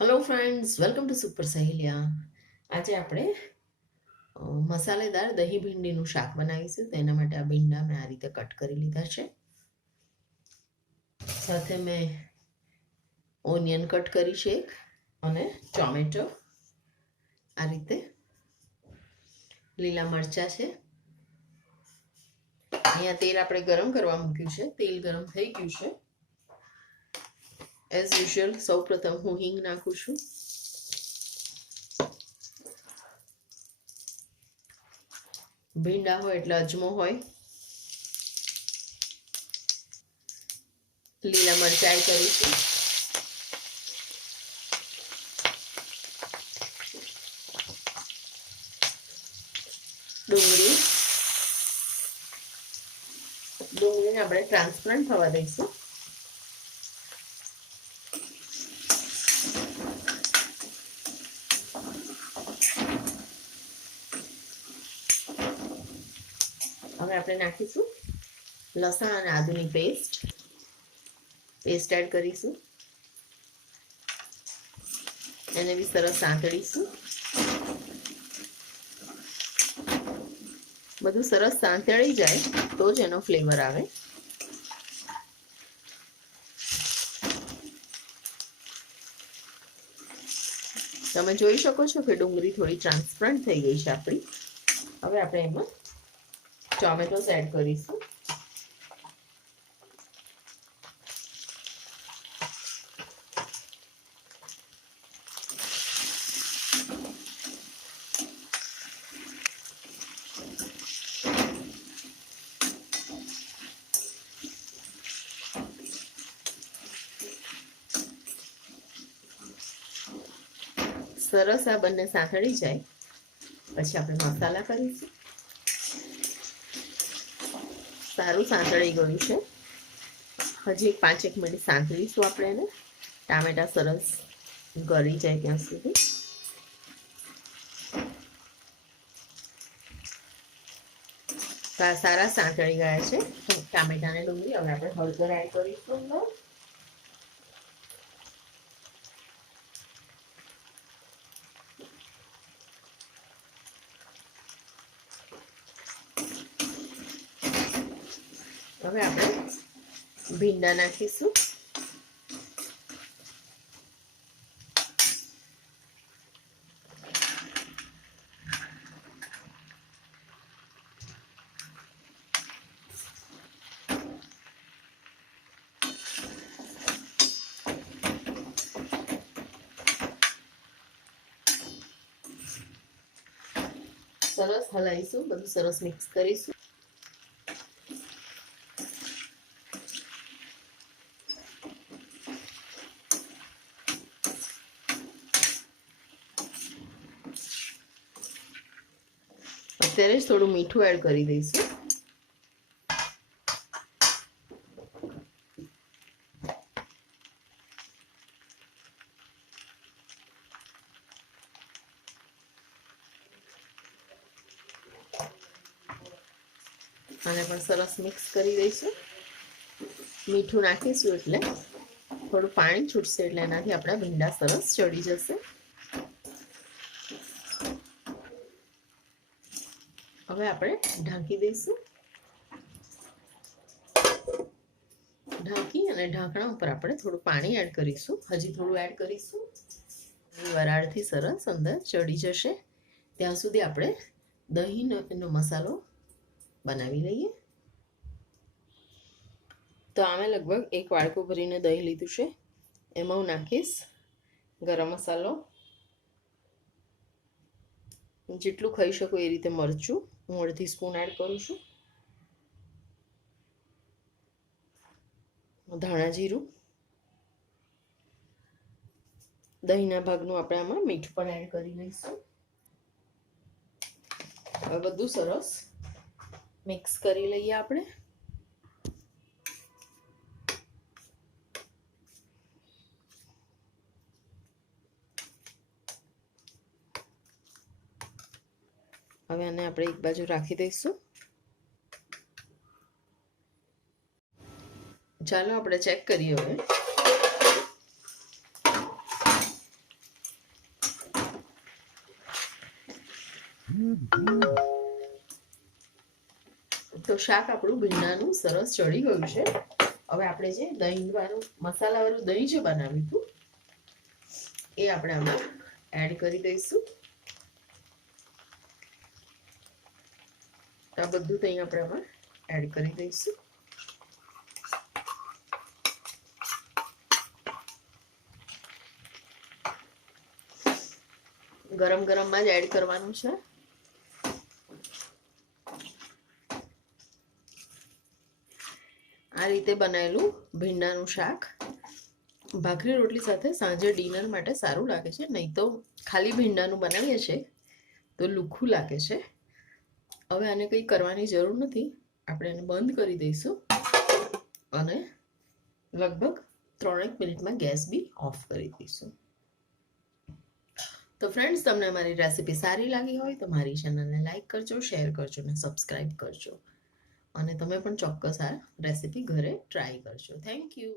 Hello friends, welcome to super Saheliya. આજે આપણે મસાલેદાર દહીં ભીંડીનું શાક બનાવીશું. તો એના માટે આ ભીંડા મેં આ રીતે કટ કરી લીધા છે. સાથે મેં ઓનિયન કટ કરી છે અને ટોમેટો આ રીતે, લીલા મરચાં છે. અહીંયા તેલ આપણે ગરમ કરવા મૂક્યું છે. તેલ ગરમ થઈ ગયું છે. એઝ યુઝ્યુઅલ સૌ પ્રથમ હું હિંગ નાખું છું. ભીંડા હોય એટલે અજમો હોય. લીલા મરચાં કરીશું. ડુંગળીને આપણે ટ્રાન્સપરન્ટ થવા દઈશું. હવે આપણે નાખીશું લસણ અને આદુની પેસ્ટ એડ કરીશું. એને બી સરસ સાંતળીશું. બધું સરસ સાંતળી જાય તો જ એનો ફ્લેવર આવે. તમે જોઈ શકો છો કે ડુંગળી થોડી ટ્રાન્સપરન્ટ થઈ ગઈ છે આપણી. હવે આપણે એમાં ટોમેટોસ એડ કરીશું. સરસ આ બંને સાંતળી જાય પછી આપણે મસાલા કરીશું. સારું સાંતળી ગયું છે. હજી 5-1 મિનિટ સાંતળીશું આપણે એને. ટામેટા સરસ ગળી જાય ત્યાં સુધી. સારા સાંતળી ગયા છે ટામેટા અને ડુંગળી. હવે આપણે હળદર એડ કરીશું. હવે આપણે ભીંડા નાખીશું. સરસ હલાવીશું. બધું સરસ મિક્સ કરીશું. અત્યારે જ થોડું મીઠું એડ કરી દઈશું. આને પણ સરસ મિક્સ કરી દઈશું. મીઠું નાખીશું એટલે થોડું પાણી છૂટશે એટલે એનાથી આપણા ભીંડા સરસ ચડી જશે. હવે આપણે ઢાંકી દઈશું. ઢાંકી અને ઢાંકણા ઉપર આપણે થોડું પાણી એડ કરીશું. હજી થોડું એડ કરીશું. વરાળથી સરસ અંદર ચડી જશે ત્યાં સુધી આપણે દહીંનો મસાલો બનાવી લઈએ. તો આમે લગભગ 1 વાડકો ભરીને દહીં લીધું છે. એમાં હું નાખીશ ગરમ મસાલો, જેટલું ખાઈ શકું એ રીતે મરચું હું 1/2 સ્પૂન એડ કરું છું. ધાણા જીરું, દહીંના ભાગનું આપણે આમાં મીઠું પણ એડ કરી લઈશું. હવે બધું સરસ મિક્સ કરી લઈએ આપણે. હવે આને આપણે એક બાજુ રાખી દઈશું. ચાલો આપણે ચેક કરીએ હવે. તો શાક આપણું ભીંડાનું સરસ ચડી ગયું છે. હવે આપણે જે દહીંવાળું મસાલાવાળું દહીં જે બનાવ્યું હતું એ આપણે આમાં એડ કરી દઈશું. આ બધું દહીં આપણે આમાં એડ કરી દઈશું. ગરમ ગરમમાં જ એડ કરવાનું છે. આ રીતે બનાવેલું ભીંડાનું શાક ભાખરી રોટલી સાથે સાંજે ડિનર માટે સારું લાગે છે. નહીં તો ખાલી ભીંડાનું બનાવીએ છીએ તો લુખ્ખું લાગે છે. હવે આને કંઈ કરવાની જરૂર નથી. આપણે એને બંધ કરી દઈશું અને લગભગ 3 મિનિટમાં ગેસ બી ઓફ કરી દઈશું. તો ફ્રેન્ડ્સ, તમને મારી રેસીપી સારી લાગી હોય તો મારી ચેનલને લાઈક કરજો, શેર કરજો અને સબસ્ક્રાઈબ કરજો. અને તમે પણ ચોક્કસ આ રેસીપી ઘરે ટ્રાય કરજો. Thank you.